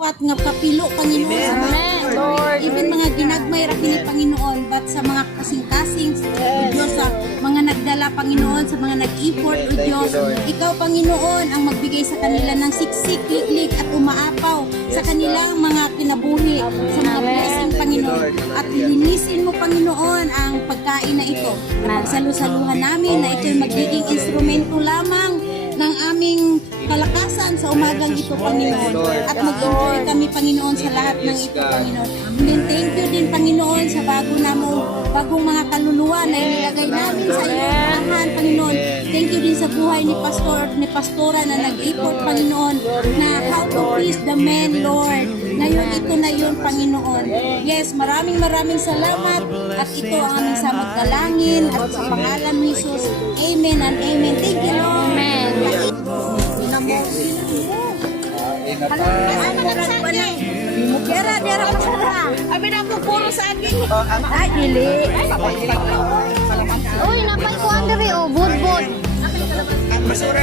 At nga kapilo, Panginoon, sa mga Lord, even mga ginagmay ra kini Panginoon, but sa mga kasing-kasing, o Diyos, sa mga nagdala, Panginoon, sa mga nag-effort, o Diyos, ikaw, Panginoon, ang magbigay sa kanila ng siksik, liklik, at umaapaw sa kanilang mga kinabuhi, sa mga blessing, Panginoon, at linisin mo, Panginoon, ang pagkain na ito. Napagsalusaluhan namin na ito'y magiging instrumento lamang ng aming kalakasan sa umagang ito, Panginoon. At mag-enjoy kami, Panginoon, sa lahat ng ito, Panginoon. And then, thank you din, Panginoon, sa bagong mga kaluluwa na inilagay namin sa iyong tahan, Panginoon. Thank you din sa buhay ni Pastora na nag-effort, Panginoon, na how to please the men, Lord. Ngayon, ito na yun, Panginoon. Yes, maraming salamat. At ito ang aming sa magdalangin at sa pangalan ni Jesus. Amen and amen. Thank you, Lord. Amen. Dera pura. Abi na ko puro sa akin. Ay, dili. Uy, napan ko ang diri, oh, bud-bud. Basura